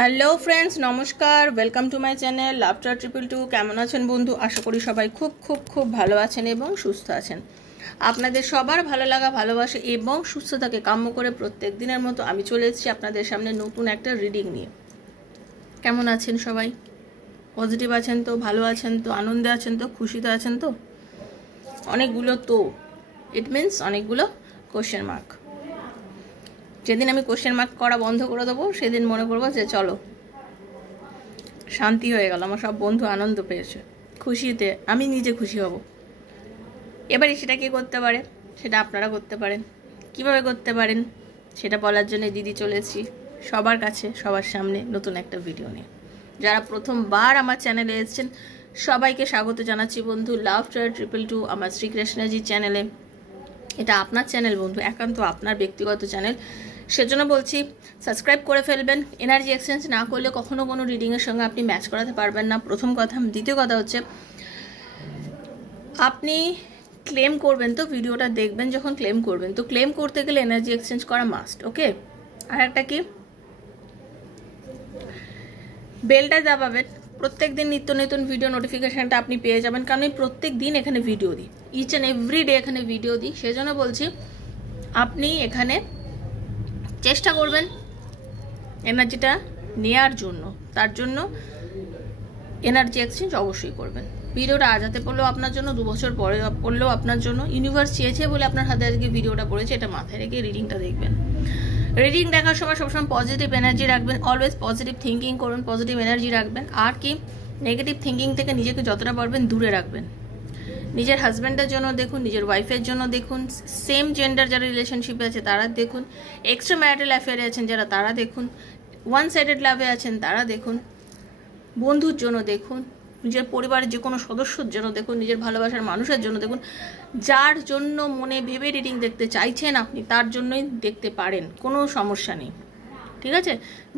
Hello friends, নমস্কার। Welcome to my channel laughter 222। কেমন আছেন বন্ধু? আশা করি সবাই খুব খুব খুব ভালো আছেন এবং সুস্থ আছেন। আপনাদের সবার ভালো লাগা, ভালোবাসা এবং সুস্থতাকে কাম্য করে প্রত্যেক দিনের মতো আমি চলে এসেছি আপনাদের সামনে নতুন একটা রিডিং নিয়ে। কেমন আছেন সবাই? পজিটিভ আছেন তো? ভালো আছেন তো? আনন্দে আছেন তো? খুশিতে আছেন তো? অনেকগুলো তো ইট মিনস অনেকগুলো কোশ্চেন মার্ক। যেদিন আমি কোশ্চেন মার্ক করা বন্ধ করে দেবো সেদিন মনে করবো যে চলো শান্তি হয়ে গেল, আমার সব বন্ধু আনন্দ পেয়েছে, খুশিতে আমি নিজে খুশি হব। এবারে সেটা কে করতে পারে? সেটা আপনারা করতে পারেন। কিভাবে করতে পারেন সেটা বলার জন্য দিদি চলেছি সবার কাছে, সবার সামনে নতুন একটা ভিডিও নিয়ে। যারা প্রথমবার আমার চ্যানেলে এসেছেন সবাইকে স্বাগত জানাচ্ছি বন্ধু। লাফটার 222 আমার শ্রীকৃষ্ণজি চ্যানেলে। এটা আপনার চ্যানেল বন্ধু, একান্ত আপনার ব্যক্তিগত চ্যানেল। সেজন্য বলছি সাবস্ক্রাইব করে ফেলবেন। এনার্জি এক্সচেঞ্জ না করলে কখনো কোনো রিডিংয়ের সঙ্গে আপনি ম্যাচ করাতে পারবেন না, প্রথম কথা। দ্বিতীয় কথা হচ্ছে আপনি ক্লেম করবেন তো ভিডিওটা দেখবেন, যখন ক্লেম করবেন তো ক্লেম করতে গেলে এনার্জি এক্সচেঞ্জ করা মাস্ট, ওকে? আর একটা কি, বেলটা দাবাবেন। প্রত্যেক দিন নিত্য নতুন ভিডিও নোটিফিকেশানটা আপনি পেয়ে যাবেন, কারণ আমি প্রত্যেক দিন এখানে ভিডিও দিই, ইচ অ্যান্ড এভরি ডে এখানে ভিডিও দিই। সেজন্য বলছি আপনি এখানে চেষ্টা করবেন এনার্জিটা নেওয়ার জন্য। তার জন্য এনার্জি এক্সচেঞ্জ অবশ্যই করবেন। ভিডিওটা আজ হাতে পড়লেও আপনার জন্য, 2 বছর পরে পড়লেও আপনার জন্য। ইউনিভার্স চেয়েছে বলে আপনার হাতে আজকে ভিডিওটা পড়েছে, এটা মাথায় রেখে রিডিংটা দেখবেন। রিডিং দেখার সময় সবসময় পজিটিভ এনার্জি রাখবেন, অলওয়েজ পজিটিভ থিঙ্কিং করুন, পজিটিভ এনার্জি রাখবেন। আর কি, নেগেটিভ থিঙ্কিং থেকে নিজেকে যতটা পারবেন দূরে রাখবেন। নিজের হাজব্যান্ডের জন্য দেখুন, নিজের ওয়াইফের জন্য দেখুন, সেম জেন্ডার যারা রিলেশনশিপে আছে তারা দেখুন, এক্সট্রা ম্যারিটাল অ্যাফেয়ারে আছেন যারা তারা দেখুন, ওয়ান সাইডেড লাভে আছেন তারা দেখুন, বন্ধুর জন্য দেখুন, নিজের পরিবারের যে কোনো সদস্যর জন্য দেখুন, নিজের ভালোবাসার মানুষের জন্য দেখুন। যার জন্য মনে ভেবে রিডিং দেখতে চাইছেন আপনি তার জন্যই দেখতে পারেন, কোনো সমস্যা নেই, ঠিক আছে?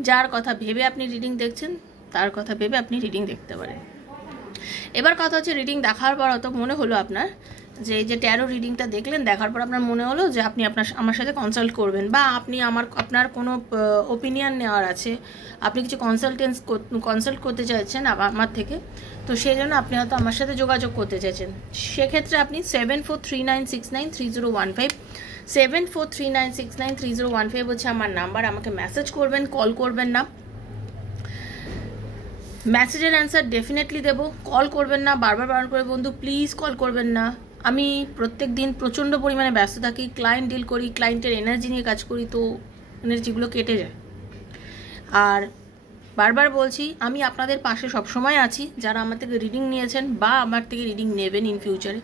যার কথা ভেবে আপনি রিডিং দেখছেন তার কথা ভেবে আপনি রিডিং দেখতে পারেন। এবার কথা হচ্ছে, রিডিং দেখার পর হয়তো মনে হলো আপনার যে এই যে ট্যারো রিডিংটা দেখলেন, দেখার পর আপনার মনে হলো যে আপনি আমার সাথে কনসাল্ট করবেন, বা আপনি আপনার কোনো ওপিনিয়ন নেওয়ার আছে, আপনি কিছু কনসাল্ট করতে চাইছেন আমার থেকে, তো সেই জন্য আপনি হয়তো আমার সাথে যোগাযোগ করতে চাইছেন। সেক্ষেত্রে আপনি 7439693015 7439693015 হচ্ছে আমার নাম্বার। আমাকে মেসেজ করবেন, কল করবেন না। মেসেজের অ্যান্সার ডেফিনেটলি দেবো, কল করবেন না। বারবার করে বন্ধু প্লিজ কল করবেন না। আমি প্রত্যেক দিন প্রচণ্ড পরিমাণে ব্যস্ত থাকি, ক্লায়েন্ট ডিল করি, ক্লায়েন্টের এনার্জি নিয়ে কাজ করি, তো এনার্জিগুলো কেটে যায়। আর বারবার বলছি আমি আপনাদের পাশে সবসময় আছি, যারা আমার থেকে রিডিং নিয়েছেন বা আমার থেকে রিডিং নেবেন ইন ফিউচারে।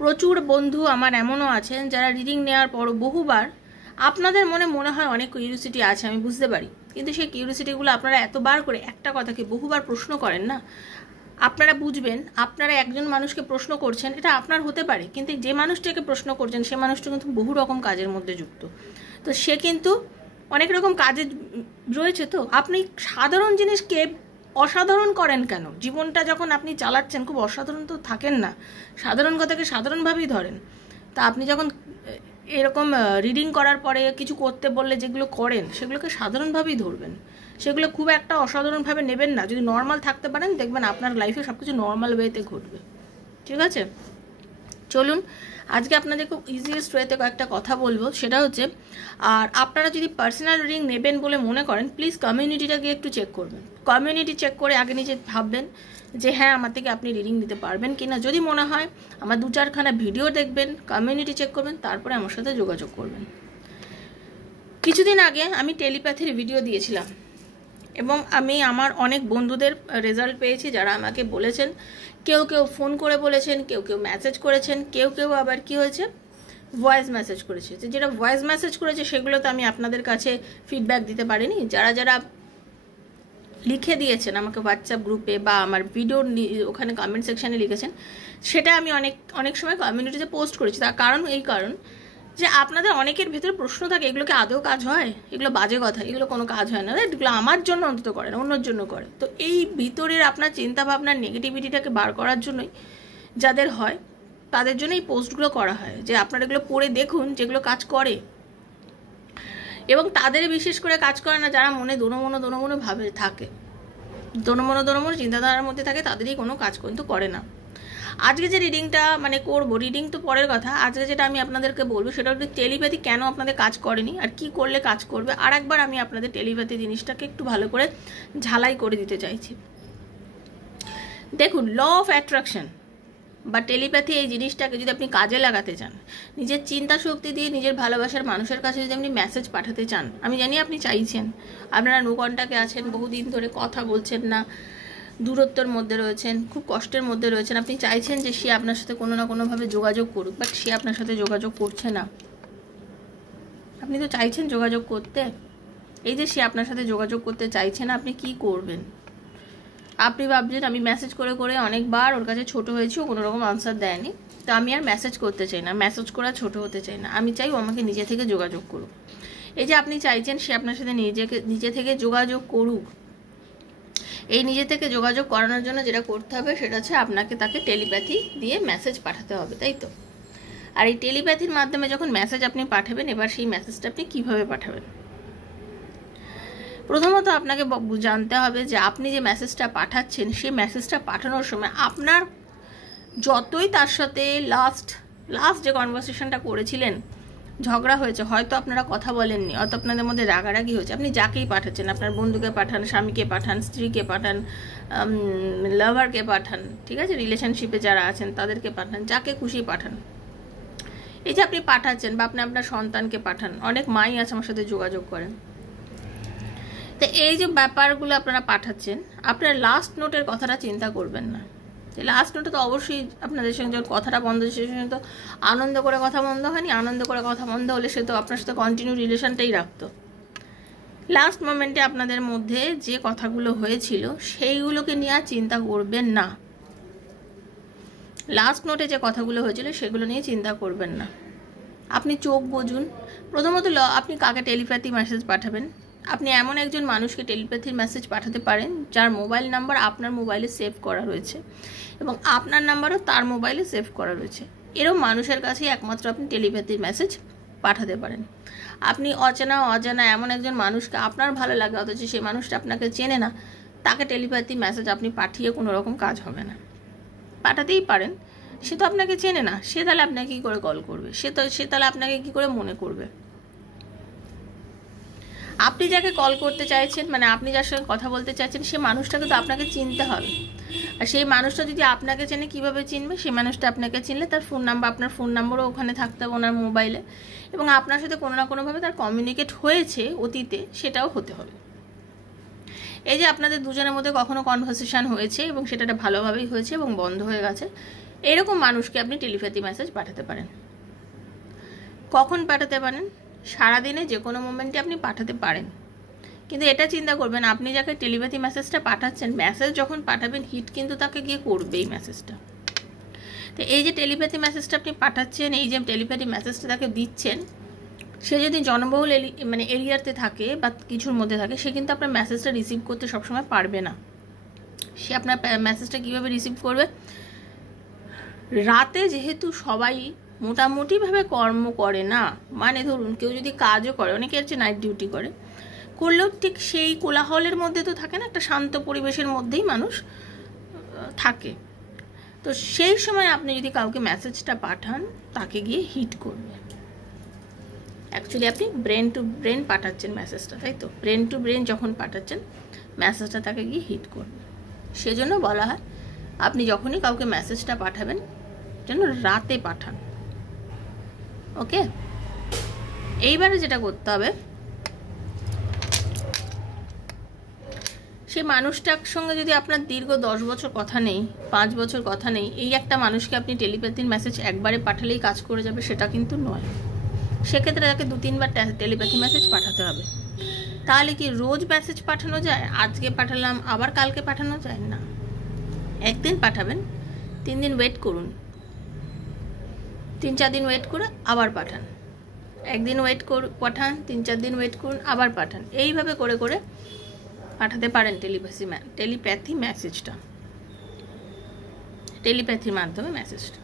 প্রচুর বন্ধু আমার এমনও আছেন যারা রিডিং নেওয়ার পরও বহুবার আপনাদের মনে হয় অনেক কিউরিওসিটি আছে, আমি বুঝতে পারি, কিন্তু সেই কিউরিওসিটিগুলো আপনারা এতবার করে একটা কথাকে বহুবার প্রশ্ন করেন না। আপনারা বুঝবেন, আপনারা একজন মানুষকে প্রশ্ন করছেন, এটা আপনার হতে পারে, কিন্তু যে মানুষটাকে প্রশ্ন করছেন সে মানুষটা কিন্তু বহু রকম কাজের মধ্যে যুক্ত, তো সে কিন্তু অনেক রকম কাজে রয়েছে। তো আপনি সাধারণ জিনিসকে অসাধারণ করেন কেন? জীবনটা যখন আপনি চালাচ্ছেন খুব অসাধারণ তো থাকেন না, সাধারণ কথাকে সাধারণভাবেই ধরেন। তা আপনি যখন এরকম রিডিং করার পরে কিছু করতে বললে যেগুলো করেন সেগুলোকে সাধারণভাবেই ধরবেন, সেগুলো খুব একটা অসাধারণভাবে নেবেন না। যদি নর্মাল থাকতে পারেন দেখবেন আপনার লাইফে সব কিছু নর্মাল ওয়েতে ঘটবে, ঠিক আছে? চলুন আজকে আপনাদের খুব ইজিয়েস্ট ওয়েতে কয়েকটা কথা বলবো, সেটা হচ্ছে, আর আপনারা যদি পার্সোনাল রিডিং নেবেন বলে মনে করেন প্লিজ কমিউনিটিটাকে একটু চেক করবেন। কমিউনিটি চেক করে আগে নিজে ভাববেন যে হ্যাঁ আমার থেকে আপনি রিডিং নিতে পারবেন কিনা। যদি মনে হয় আমার 2-4খানা ভিডিও দেখবেন, কমিউনিটি চেক করবেন, তারপরে আমার সাথে যোগাযোগ করবেন। কিছুদিন আগে আমি টেলিপ্যাথির ভিডিও দিয়েছিলাম এবং আমি আমার অনেক বন্ধুদের রেজাল্ট পেয়েছি, যারা আমাকে বলেছেন, কেউ ফোন করে বলেছেন, কেউ মেসেজ করেছেন, কেউ আবার কি হয়েছে ভয়েস মেসেজ করেছে। তো যেটা ভয়েস মেসেজ করেছে সেগুলো তো আমি আপনাদের কাছে ফিডব্যাক দিতে পারিনি। যারা লিখে দিয়েছেন আমাকে হোয়াটসঅ্যাপ গ্রুপে বা আমার ভিডিওর ওখানে কমেন্ট সেকশানে লিখেছেন, সেটা আমি অনেক সময় কমিউনিটিতে পোস্ট করেছি। তার কারণ যে আপনাদের অনেকের ভেতরে প্রশ্ন থাকে এগুলোকে আদৌ কাজ হয়, এগুলো বাজে কথা, এগুলো কোনো কাজ হয় না, এগুলো আমার জন্য অন্তত করে না, অন্যর জন্য করে। তো এই ভিতরের আপনার চিন্তাভাবনার নেগেটিভিটিটাকে বার করার জন্যই যাদের হয় তাদের জন্য এই পোস্টগুলো করা হয়, যে আপনারা এগুলো পড়ে দেখুন যেগুলো কাজ করে। এবং তাদের বিশেষ করে কাজ করে না যারা মনে দোনো ভাবে থাকে, দোনো চিন্তাধারার মধ্যে থাকে, তাদেরই কোনো কাজ কিন্তু করে না। আজকে যে রিডিংটা মানে করবো, রিডিং তো পরের কথা, আজকে যেটা আমি আপনাদেরকে বলবো সেটা হচ্ছে টেলিপ্যাথি কেন আপনাদের কাজ করেনি আর কি করলে কাজ করবে। আর একবার আমি আপনাদের টেলিপ্যাথি জিনিসটাকে একটু ভালো করে ঝালাই করে দিতে চাইছি। দেখুন, ল অফ অ্যাট্রাকশন বা টেলিপ্যাথি এই জিনিসটাকে যদি আপনি কাজে লাগাতে চান, নিজের চিন্তা শক্তি দিয়ে নিজের ভালোবাসার মানুষের কাছে যদি আপনি মেসেজ পাঠাতে চান, আমি জানি আপনি চাইছেন, আপনারা নো কন্টাক্টে আছেন, বহুদিন ধরে কথা বলছেন না, দূরত্বের মধ্যে রয়েছেন, খুব কষ্টের মধ্যে রয়েছেন, আপনি চাইছেন যে সে আপনার সাথে কোনো না কোনোভাবে যোগাযোগ করুক, বাট সে আপনার সাথে যোগাযোগ করছে না। আপনি তো চাইছেন যোগাযোগ করতে, এই যে সে আপনার সাথে যোগাযোগ করতে চাইছে না, আপনি কি করবেন? আপনি ভাবছেন আমি মেসেজ করে করে অনেকবার ওর কাছে ছোট হয়েছি, ও কোনো রকম আনসার দেয়নি, তো আমি আর মেসেজ করতে চাই না, মেসেজ করা ছোট হতে চাই না, আমি চাই ও আমাকে নিজে থেকে যোগাযোগ করুক। এই যে আপনি চাইছেন সে আপনার সাথে নিজে থেকে যোগাযোগ করুক, এই নিজে থেকে যোগাযোগ করানোর জন্য যেটা করতে হবে সেটা হচ্ছে আপনাকে তাকে টেলিপ্যাথি দিয়ে মেসেজ পাঠাতে হবে, তাই তো? আর এই টেলিপ্যাথির মাধ্যমে যখন মেসেজ আপনি পাঠাবেন, এবার সেই মেসেজটা আপনি কিভাবে পাঠাবেন? প্রথমত আপনাকে জানতে হবে যে আপনি যে মেসেজটা পাঠাচ্ছেন সেই মেসেজটা পাঠানোর সময় আপনার যতই তার সাথে লাস্ট যে কনভারসেশনটা করেছিলেন, ঝগড়া হয়েছে, হয়তো আপনারা কথা বলেননি, হয়তো আপনাদের মধ্যে রাগারাগি হয়েছে, আপনি যাকেই পাঠাচ্ছেন, আপনার বন্ধুকে পাঠান, স্বামীকে পাঠান, স্ত্রীকে পাঠান, লাভারকে পাঠান, ঠিক আছে, রিলেশনশিপে যারা আছেন তাদেরকে পাঠান, যাকে খুশি পাঠান। এই যে আপনি পাঠাচ্ছেন বা আপনি আপনার সন্তানকে পাঠান, অনেক মাই আছে আমার সাথে যোগাযোগ করেন, তো এই যে ব্যাপারগুলো আপনারা পাঠাচ্ছেন, আপনার লাস্ট নোটের কথাটা চিন্তা করবেন না। লাস্ট নোটে তো অবশ্যই আপনাদের সঙ্গে যখন কথাটা বন্ধ, সে সঙ্গে তো আনন্দ করে কথা বন্ধ হয়নি, আনন্দ করে কথা বন্ধ হলে সে তো আপনার সাথে কন্টিনিউ রিলেশনটাই রাখতো। লাস্ট মোমেন্টে আপনাদের মধ্যে যে কথাগুলো হয়েছিল সেইগুলোকে নিয়ে আর চিন্তা করবেন না। লাস্ট নোটে যে কথাগুলো হয়েছিল সেগুলো নিয়ে চিন্তা করবেন না। আপনি চোখ বুঝুন। প্রথমত আপনি কাকে টেলিপ্যাথি মেসেজ পাঠাবেন? আপনি এমন একজন মানুষকে টেলিপ্যাথির মেসেজ পাঠাতে পারেন যার মোবাইল নাম্বার আপনার মোবাইলে সেভ করা রয়েছে এবং আপনার নাম্বারও তার মোবাইলে সেভ করা রয়েছে। এরকম মানুষের কাছেই একমাত্র আপনি টেলিপ্যাথির মেসেজ পাঠাতে পারেন। আপনি অজানা এমন একজন মানুষকে আপনার ভালো লাগে অথচ সেই মানুষটা আপনাকে চেনে না, তাকে টেলিপ্যাথি মেসেজ আপনি পাঠিয়ে কোনো রকম কাজ হবে না। পাঠাতেই পারেন, সে তো আপনাকে চেনে না, সে তাহলে আপনাকে কী করে কল করবে, সে তাহলে আপনাকে কী করে মনে করবে? আপনি যাকে কল করতে চাইছেন, মানে আপনি যার সঙ্গে কথা বলতে চাইছেন, সেই মানুষটাকে তো আপনাকে চিনতে হবে। আর সেই মানুষটা যদি আপনাকে চেনে, কীভাবে চিনবে? সেই মানুষটা আপনাকে চিনলে তার ফোন নাম্বার, আপনার ফোন নাম্বারও ওখানে থাকতে হবে ওনার মোবাইলে, এবং আপনার সাথে কোনো না কোনোভাবে তার কমিউনিকেট হয়েছে অতীতে, সেটাও হতে হবে। এই যে আপনাদের দুজনের মধ্যে কখনো কনভারসেশন হয়েছে এবং সেটা ভালোভাবেই হয়েছে এবং বন্ধ হয়ে গেছে, এরকম মানুষকে আপনি টেলিপ্যাথি মেসেজ পাঠাতে পারেন। কখন পাঠাতে পারেন? সারাদিনে যে কোনো মোমেন্টে আপনি পাঠাতে পারেন, কিন্তু এটা চিন্তা করবেন আপনি যাকে টেলিপ্যাথি মেসেজটা পাঠাচ্ছেন, মেসেজ যখন পাঠাবেন হিট কিন্তু তাকে গিয়ে করবে এই মেসেজটা। তো এই যে টেলিপ্যাথি মেসেজটা আপনি পাঠাচ্ছেন, এই যে টেলিপ্যাথি মেসেজটা তাকে দিচ্ছেন, সে যদি জনবহুল মানে এরিয়াতে থাকে বা কিছুর মধ্যে থাকে, সে কিন্তু আপনার মেসেজটা রিসিভ করতে সবসময় পারবে না। সে আপনার মেসেজটা কীভাবে রিসিভ করবে? রাতে যেহেতু সবাই মোটামুটিভাবে কর্ম করে না, মানে ধরুন কেউ যদি কাজও করে, অনেকে হচ্ছে নাইট ডিউটি করলেও ঠিক সেই কোলাহলের মধ্যে তো থাকে না, একটা শান্ত পরিবেশের মধ্যেই মানুষ থাকে। তো সেই সময় আপনি যদি কাউকে মেসেজটা পাঠান, তাকে গিয়ে হিট করবে। অ্যাকচুয়ালি আপনি ব্রেন টু ব্রেন পাঠাচ্ছেন মেসেজটা, তাই তো? ব্রেন টু ব্রেন যখন পাঠাচ্ছেন মেসেজটা, তাকে গিয়ে হিট করবে। সেজন্য বলা হয় আপনি যখনই কাউকে মেসেজটা পাঠাবেন যেন রাতে পাঠান। ওকে, এইবারে যেটা করতে হবে, সেই মানুষটার সঙ্গে যদি আপনার দীর্ঘ 10 বছর কথা নেই, 5 বছর কথা নেই, এই একটা মানুষকে আপনি টেলিপ্যাথির মেসেজ একবারে পাঠালেই কাজ করে যাবে সেটা কিন্তু নয়। সেক্ষেত্রে তাকে 2-3 বার টেলিপ্যাথি মেসেজ পাঠাতে হবে। তাহলে কি রোজ মেসেজ পাঠানো যায়? আজকে পাঠালাম আবার কালকে পাঠানো যায় না। একদিন পাঠাবেন, 3 দিন ওয়েট করুন, 3-4 দিন ওয়েট করে আবার পাঠান, একদিন ওয়েট পাঠান, 3-4 দিন ওয়েট করুন, আবার পাঠান। এইভাবে করে করে পাঠাতে পারেন টেলিপ্যাথি মেসেজটা, টেলিপ্যাথির মাধ্যমে মেসেজটা।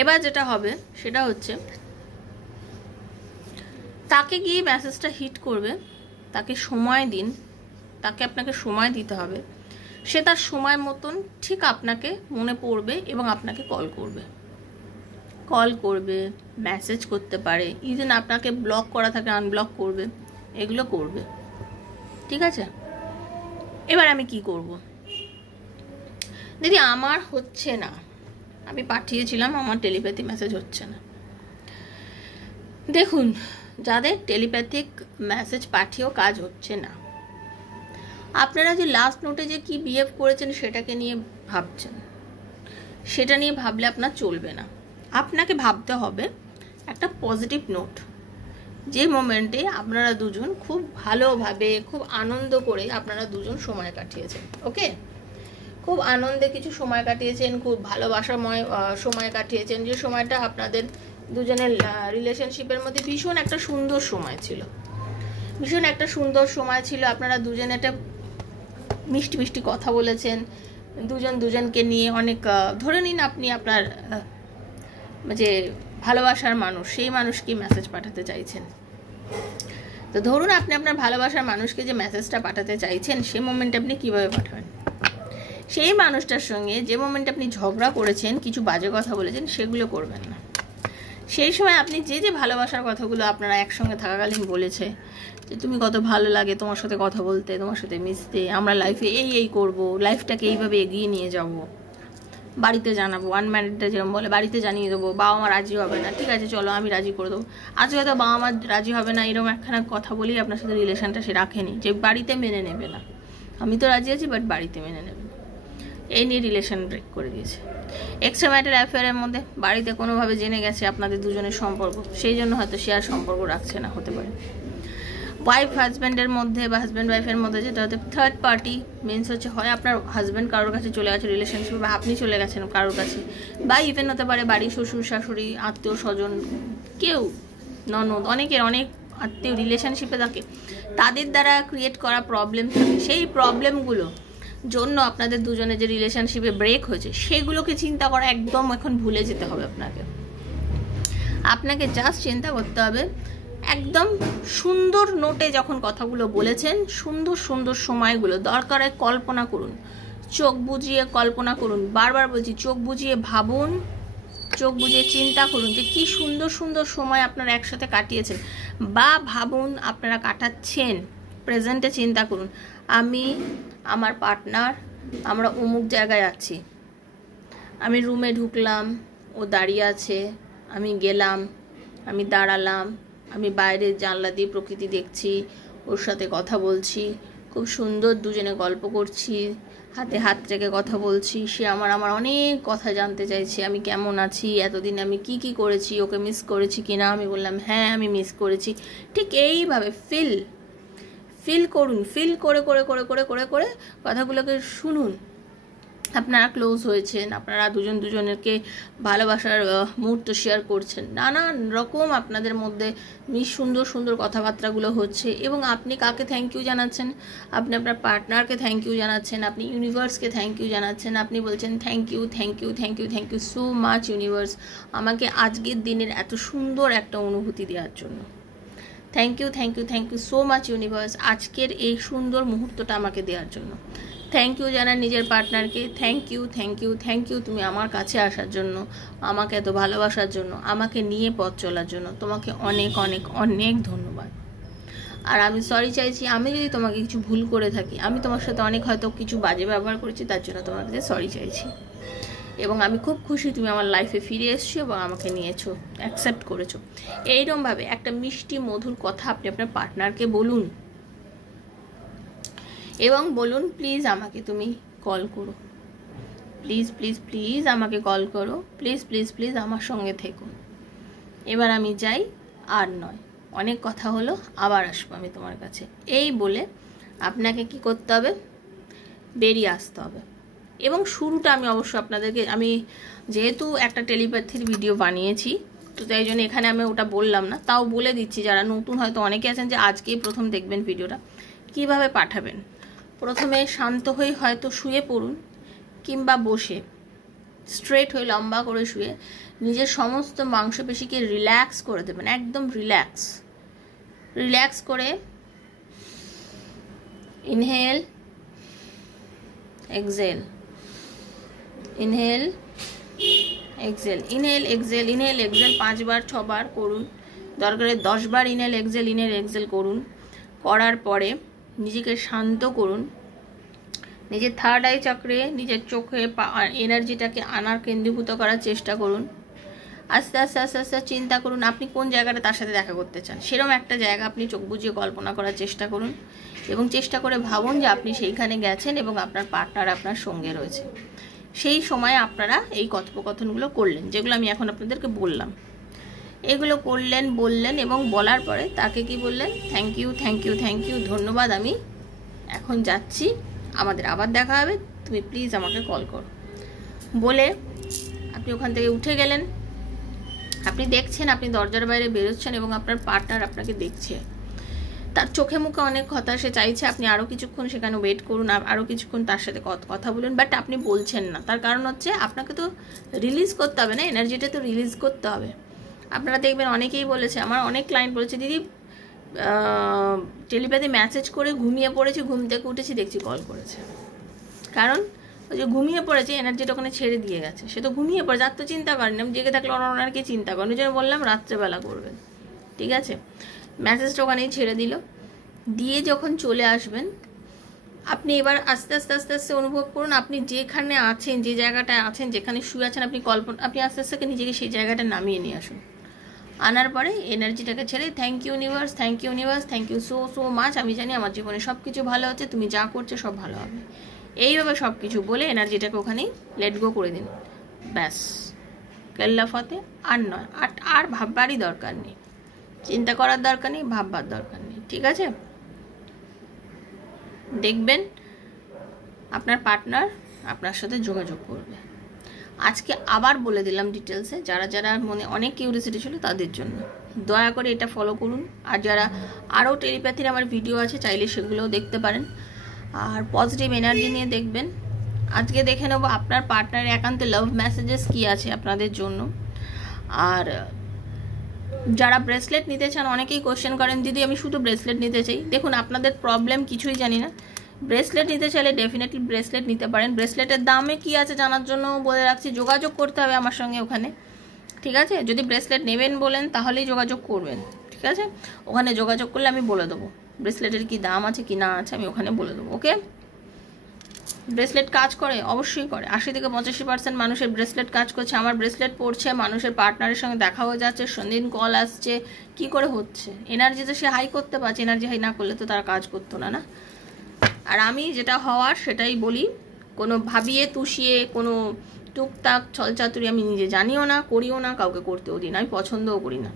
এবার যেটা হবে সেটা হচ্ছে তাকে গিয়ে মেসেজটা হিট করবে, তাকে সময় দিন, তাকে আপনাকে সময় দিতে হবে। সে তার সময় মতন ঠিক আপনাকে মনে পড়বে এবং আপনাকে কল করবে, মেসেজ করতে পারে, ইভেন আপনাকে ব্লক করা থাকে আনব্লক করবে, এগুলো করবে। ঠিক আছে, এবার আমি কি করব? দিদি আমার হচ্ছে না, আমি পাঠিয়েছিলাম, আমার টেলিপ্যাথি মেসেজ হচ্ছে না। দেখুন, যাদের টেলিপ্যাথিক মেসেজ পাঠিয়েও কাজ হচ্ছে না, আপনারা যে লাস্ট নোটে যে কি বিহেভ করেছেন সেটাকে নিয়ে ভাবছেন, সেটা নিয়ে ভাবলে আপনার চলবে না। আপনাকে ভাবতে হবে একটা পজিটিভ নোট, যে মোমেন্টে আপনারা দুজন খুব ভালোভাবে খুব আনন্দ করে আপনারা দুজন সময় কাটিয়েছেন। ওকে, খুব আনন্দে কিছু সময় কাটিয়েছেন, খুব ভালোবাসাময় সময় কাটিয়েছেন, যে সময়টা আপনাদের দুজনের রিলেশনশিপের মধ্যে ভীষণ একটা সুন্দর সময় ছিল, ভীষণ একটা সুন্দর সময় ছিল। আপনারা দুজনে একটা মিষ্টি মিষ্টি কথা বলেছেন, দুজন দুজনকে নিয়ে অনেক, ধরে নিন আপনি আপনার যে ভালোবাসার মানুষ, সেই মানুষকে মেসেজ পাঠাতে চাইছেন। তো ধরুন আপনি আপনার ভালোবাসার মানুষকে যে মেসেজটা পাঠাতে চাইছেন, সেই মোমেন্টে আপনি কিভাবে পাঠাবেন? সেই মানুষটার সঙ্গে যে মোমেন্টে আপনি ঝগড়া করেছেন, কিছু বাজে কথা বলেছেন, সেগুলো করবেন না। সেই সময় আপনি যে যে ভালোবাসার কথাগুলো আপনারা একসঙ্গে থাকাকালীন বলেছে, যে তুমি কত ভালো লাগে তোমার সাথে কথা বলতে, তোমার সাথে মিশতে, আমরা লাইফে এই করব, লাইফটাকে এইভাবে এগিয়ে নিয়ে যাব, বাড়িতে জানাবো, আনম্যারিডরা যেরকম বলে বাড়িতে জানিয়ে দেবো, বাবা মা রাজি হবে না, ঠিক আছে চলো আমি রাজি করে দেবো। আজ হয়তো বাবা মা রাজি হবে না, এরকম একখানা কথা বলেই আপনার সাথে রিলেশনটা সে রাখেনি, যে বাড়িতে মেনে নেবে না, আমি তো রাজি আছি বাট বাড়িতে মেনে নেবে না, এই নিয়ে রিলেশন ব্রেক করে দিয়েছে। এক্সট্রা ম্যাটার অ্যাফেয়ারের মধ্যে বাড়িতে কোনোভাবে জেনে গেছে আপনাদের দুজনের সম্পর্ক, সেই জন্য হয়তো সে আর সম্পর্ক রাখছে না, হতে পারে। ওয়াইফ হাজব্যান্ডের মধ্যে বা হাজব্যান্ড ওয়াইফের মধ্যে যেটা হতে থার্ড পার্টি মিনস হচ্ছে, হয় আপনার হাজব্যান্ড কারোর কাছে চলে গেছে রিলেশনশিপ, বা আপনি চলে গেছেন কারোর কাছে, বা ইভেন হতে পারে বাড়ির শ্বশুর শাশুড়ি, আত্মীয় স্বজন, কেউ, ননদ, অনেকের অনেক আত্মীয় রিলেশনশিপে থাকে, তাদের দ্বারা ক্রিয়েট করা প্রবলেম থাকে। সেই প্রবলেমগুলো জন্য আপনাদের দুজনের যে রিলেশনশিপে ব্রেক হয়েছে, সেগুলোকে চিন্তা করা একদম এখন ভুলে যেতে হবে। আপনাকে জাস্ট চিন্তা করতে হবে, একদম সুন্দর নোটে যখন কথাগুলো বলেছেন, সুন্দর সুন্দর সময়গুলো দরকার হয় কল্পনা করুন, চোখ বুজিয়ে কল্পনা করুন, বারবার বলছি চোখ বুজিয়ে ভাবুন, চোখ বুজিয়ে চিন্তা করুন যে কি সুন্দর সুন্দর সময় আপনারা একসাথে কাটিয়েছেন, বা ভাবুন আপনারা কাটাচ্ছেন, প্রেজেন্টে চিন্তা করুন, আমি আমার পার্টনার আমরা অমুক জায়গায় আছি, আমি রুমে ঢুকলাম, ও দাঁড়িয়ে আছে, আমি গেলাম, আমি দাঁড়ালাম, আমি বাইরের জানলা দিয়ে প্রকৃতি দেখছি, ওর সাথে কথা বলছি, খুব সুন্দর দুজনে গল্প করছি, হাতে হাত রেখে কথা বলছি, সে আমার অনেক কথা জানতে চাইছে, আমি কেমন আছি, এতদিন আমি কি করেছি, ওকে মিস করেছি কিনা, আমি বললাম হ্যাঁ আমি মিস করেছি। ঠিক এইভাবে ফিল করুন, ফিল করে করে করে করে করে করে কথাগুলোকে শুনুন। আপনারা ক্লোজ হয়েছেন, আপনারা দুজন দুজনেরকে ভালোবাসার মুহূর্ত শেয়ার করছেন, নানান রকম আপনাদের মধ্যে সুন্দর সুন্দর কথাবার্তাগুলো হচ্ছে, এবং আপনি কাকে থ্যাংক ইউ জানাচ্ছেন? আপনি আপনার পার্টনারকে থ্যাংক ইউ জানাচ্ছেন, আপনি ইউনিভার্সকে থ্যাংক ইউ জানাচ্ছেন, আপনি বলছেন thank you thank you thank you thank you so much universe, আমাকে আজকের দিনের এত সুন্দর একটা অনুভূতি দেওয়ার জন্য। Thank you thank you thank you so much universe, আজকের এই সুন্দর মুহূর্তটা আমাকে দেওয়ার জন্য। থ্যাংক ইউ জানান নিজের পার্টনারকে, thank you thank you thank you তুমি আমার কাছে আসার জন্য, আমাকে এত ভালোবাসার জন্য, আমাকে নিয়ে পথ চলার জন্য, তোমাকে অনেক অনেক অনেক ধন্যবাদ। আর আমি সরি চাইছি, আমি যদি তোমাকে কিছু ভুল করে থাকি, আমি তোমার সাথে অনেক হয়তো কিছু বাজে ব্যবহার করেছি, তার জন্য তোমার কাছে সরি চাইছি, এবং আমি খুব খুশি তুমি আমার লাইফে ফিরে এসছো এবং আমাকে নিয়েছো, অ্যাকসেপ্ট করেছো। এইরকমভাবে একটা মিষ্টি মধুর কথা আপনি আপনার পার্টনারকে বলুন, এবং বলুন প্লিজ আমাকে তুমি কল করো, প্লিজ প্লিজ প্লিজ আমাকে কল করো, প্লিজ প্লিজ প্লিজ আমার সঙ্গে থেকো, এবার আমি যাই, আর নয়, অনেক কথা হলো, আবার আসবো আমি তোমার কাছে। এই বলে আপনাকে কি করতে হবে? বেরিয়ে আসতে হবে। এবং শুরুটা আমি অবশ্য আপনাদেরকে, আমি যেহেতু একটা টেলিপ্যাথির ভিডিও বানিয়েছি, তো তাই জন্য এখানে আমি ওটা বললাম না, তাও বলে দিচ্ছি, যারা নতুন হয়তো অনেকে আছেন যে আজকেই প্রথম দেখবেন ভিডিওটা, কিভাবে পাঠাবেন। প্রথমে শান্ত হয়ে হয়তো শুয়ে পড়ুন, কিংবা বসে স্ট্রেট হয়ে লম্বা করে শুয়ে নিজের সমস্ত মাংসপেশিকে রিল্যাক্স করে দেবেন, একদম রিল্যাক্স, রিল্যাক্স করে inhale exhale, inhale exhale, inhale exhale, inhale exhale 5 বার 6 বার করুন, দরকারে 10 বার ইনহেল এক্সেল করুন। করার পরে নিজেকে শান্ত করুন, নিজের থার্ড আই চক্রে নিজের চোখে এনার্জিটাকে আনার কেন্দ্রীভূত করার চেষ্টা করুন। আস্তে আস্তে আস্তে আস্তে চিন্তা করুন আপনি কোন জায়গাটা তার সাথে দেখা করতে চান, সেরকম একটা জায়গা আপনি চোখ বুজিয়ে কল্পনা করার চেষ্টা করুন এবং চেষ্টা করে ভাবুন যে আপনি সেইখানে গেছেন এবং আপনার পার্টনার আপনার সঙ্গে রয়েছে। সেই সময় আপনারা এই কথোপকথনগুলো করলেন, যেগুলো আমি এখন আপনাদেরকে বললাম, এগুলো করলেন, বললেন এবং বলার পরে তাকে কি বললেন, thank you thank you thank you, ধন্যবাদ, আমি এখন যাচ্ছি, আমাদের আবার দেখা হবে, তুমি প্লিজ আমাকে কল করো বলে আপনি ওখান থেকে উঠে গেলেন। আপনি দেখছেন আপনি দরজার বাইরে বেরোচ্ছেন এবং আপনার পার্টনার আপনাকে দেখছে, তার চোখে মুখে অনেক কথা, সে চাইছে আপনি আরও কিছুক্ষণ সেখানে ওয়েট করুন, আরও কিছুক্ষণ তার সাথে কথা বলুন, বাট আপনি বলছেন না। তার কারণ হচ্ছে আপনাকে তো রিলিজ করতে হবে না, এনার্জিটা তো রিলিজ করতে হবে। আপনারা দেখবেন অনেকেই বলেছে, আমার অনেক ক্লায়েন্ট বলেছে, দিদি টেলিপ্যাথি মেসেজ করে ঘুমিয়ে পড়েছি, ঘুম থেকে উঠেছি দেখছি কল করেছে। কারণ ওই যে ঘুমিয়ে পড়েছে, এনার্জিটা ওখানে ছেড়ে দিয়ে গেছে, সে তো ঘুমিয়ে পড়ে, যার তো চিন্তা করেন, আমি জেগে থাকলে ওনারকে চিন্তা করেন, ওই জন্য বললাম রাত্রেবেলা করবেন, ঠিক আছে। মেসেজটা ওখানেই ছেড়ে দিল, দিয়ে যখন চলে আসবেন আপনি এবার আস্তে আস্তে আস্তে আস্তে অনুভব করুন আপনি যেখানে আছেন, যে জায়গাটায় আছেন, যেখানে শুয়ে আছেন, আপনি আস্তে আস্তে নিজেকে সেই জায়গাটা নামিয়ে নিয়ে আসুন। আনার পরে এনার্জিটাকে ছেড়ে thank you universe, thank you universe, thank you so so much, আমি জানি আমার জীবনে সব কিছু ভালো হচ্ছে, তুমি যা করছো সব ভালো হবে, এইভাবে সব কিছু বলে এনার্জিটাকে ওখানেই লেট গো করে দিন। ব্যাস, কেল্লা ফতে, আর নয়, আর ভাববারই দরকার নেই, চিন্তা করার দরকার নেই, ভাববার দরকার নেই, ঠিক আছে। দেখবেন আপনার পার্টনার আপনার সাথে যোগাযোগ করবে। আজকে আবার বলে দিলাম ডিটেলসে, যারা যারা মনে অনেক কিউরিয়াসিটি ছিল তাদের জন্য, দয়া করে এটা ফলো করুন। আর যারা আরও টেলিপ্যাথির আমার ভিডিও আছে চাইলে সেগুলোও দেখতে পারেন। আর পজিটিভ এনার্জি নিয়ে দেখবেন। আজকে দেখে নেবো আপনার পার্টনারের একান্ত লাভ মেসেজেস কী আছে আপনাদের জন্য। আর যারা ব্রেসলেট নিতে চান, অনেকেই কোশ্চেন করেন দিদি আমি শুধু ব্রেসলেট নিতে চাই। দেখুন আপনাদের প্রবলেম কিছুই জানি না, ব্রেসলেট নিতে চাইলে ডেফিনেটলি ব্রেসলেট নিতে পারেন। ব্রেসলেটের দামে কি আছে জানার জন্য বলে রাখছি, যোগাযোগ করতে হবে আমার সঙ্গে ওখানে, ঠিক আছে। যদি ব্রেসলেট নেবেন বলেন তাহলেই যোগাযোগ করবেন, ঠিক আছে। ওখানে যোগাযোগ করলে আমি বলে দেবো ব্রেসলেটের কি দাম আছে কি না আছে, আমি ওখানে বলে দেবো, ওকে। ব্রেসলেট কাজ করে, অবশ্যই করে, 80 থেকে 85% মানুষের ব্রেসলেট কাজ করছে। আমার ব্রেসলেট পড়ছে, মানুষের পার্টনারের সঙ্গে দেখা হয়ে যাচ্ছে, সন্ধিন কল আসছে, কি করে হচ্ছে, এনার্জি তো সে হাই করতে পারছে, এনার্জি হাই না করলে তো তারা কাজ করতো না, না। আর আমি যেটা হওয়ার সেটাই বলি, কোনো ভাবিয়ে তুষিয়ে কোনো টুকটাক ছলচাতুরি আমি নিজে জানিও না, করিও না, কাউকে করতেও দিই না, আমি পছন্দও করি না,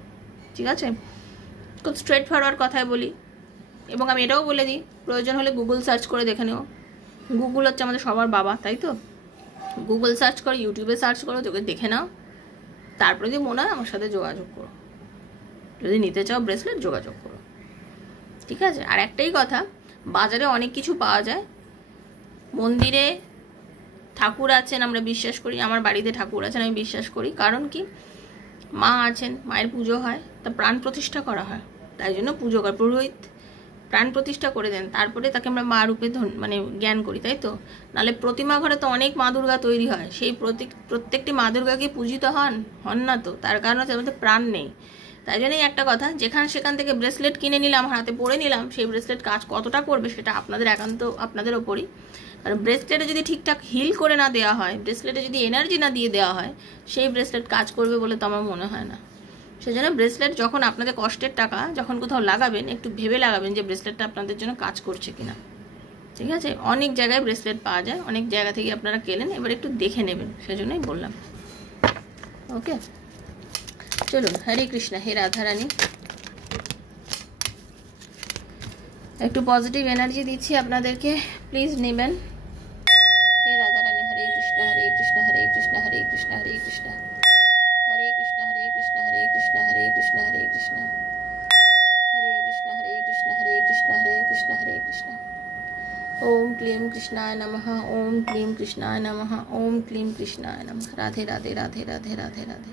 ঠিক আছে। খুব স্ট্রেট ফরওয়ার্ড কথাই বলি। এবং আমি এটাও বলে দিই, প্রয়োজন হলে গুগল সার্চ করে দেখে নেও। গুগল হচ্ছে আমাদের সবার বাবা, তাই তো। গুগল সার্চ করো, ইউটিউবে সার্চ করো, তোকে দেখে নাও, তারপরে যদি মনে হয় আমার সাথে যোগাযোগ করো, যদি নিতে চাও ব্রেসলেট যোগাযোগ করো, ঠিক আছে। আর একটাই কথা, বাজারে অনেক কিছু পাওয়া যায়, মন্দিরে ঠাকুর আছেন আমরা বিশ্বাস করি, আমার বাড়িতে ঠাকুর আছেন আমি বিশ্বাস করি, কারণ কি মা আছেন, মায়ের পুজো হয়, তা প্রাণ প্রতিষ্ঠা করা হয়, তাই জন্য পুজো করে পুরোহিত প্রাণ প্রতিষ্ঠা করে দেন, তারপরে তাকে আমরা মা রূপে মানে জ্ঞান করি, তাই তো। নাহলে প্রতিমা ঘরে তো অনেক মা দুর্গা তৈরি হয়, সেই প্রত্যেকটি মা দুর্গাকে পূজিত হন না তো, তার কারণ হচ্ছে আমাদের প্রাণ নেই। তাই জন্যই একটা কথা, সেখান থেকে ব্রেসলেট কিনে নিলাম, হাতে পরে নিলাম, সেই ব্রেসলেট কাজ কতটা করবে সেটা আপনাদের একান্ত আপনাদের ওপরই। আর ব্রেসলেটে যদি ঠিকঠাক হিল করে না দেওয়া হয়, ব্রেসলেটে যদি এনার্জি না দিয়ে দেওয়া হয়, সেই ব্রেসলেট কাজ করবে বলে তো আমার মনে হয় না। সেজন্য ব্রেসলেট যখন আপনাদের কষ্টের টাকা যখন কোথাও লাগাবেন, একটু ভেবে লাগাবেন যে ব্রেসলেটটা আপনাদের জন্য কাজ করছে কিনা, ঠিক আছে। অনেক জায়গায় ব্রেসলেট পাওয়া যায়, অনেক জায়গা থেকে আপনারা কেনেন, এবার একটু দেখে নেবেন, সেজন্যই বললাম, ওকে। চলুন, হরে কৃষ্ণা, হে রাধারানী, একটু পজিটিভ এনার্জি দিচ্ছি আপনাদেরকে, প্লিজ নেবেন। হে রাধারানী, হরে কৃষ্ণ হরে কৃষ্ণ হরে কৃষ্ণ হরে কৃষ্ণ হরে কৃষ্ণ, হরে কৃষ্ণ হরে কৃষ্ণ হরে কৃষ্ণ হরে কৃষ্ণ হরে কৃষ্ণ, হরে কৃষ্ণ হরে কৃষ্ণ হরে কৃষ্ণ হরে কৃষ্ণ হরে কৃষ্ণ। ওম ক্লীম কৃষ্ণায় নমঃ, ওম ক্লীম কৃষ্ণায় নমঃ, ওম ক্লীম কৃষ্ণায় নমঃ। রাধে রাধে রাধে রাধে রাধে রাধে।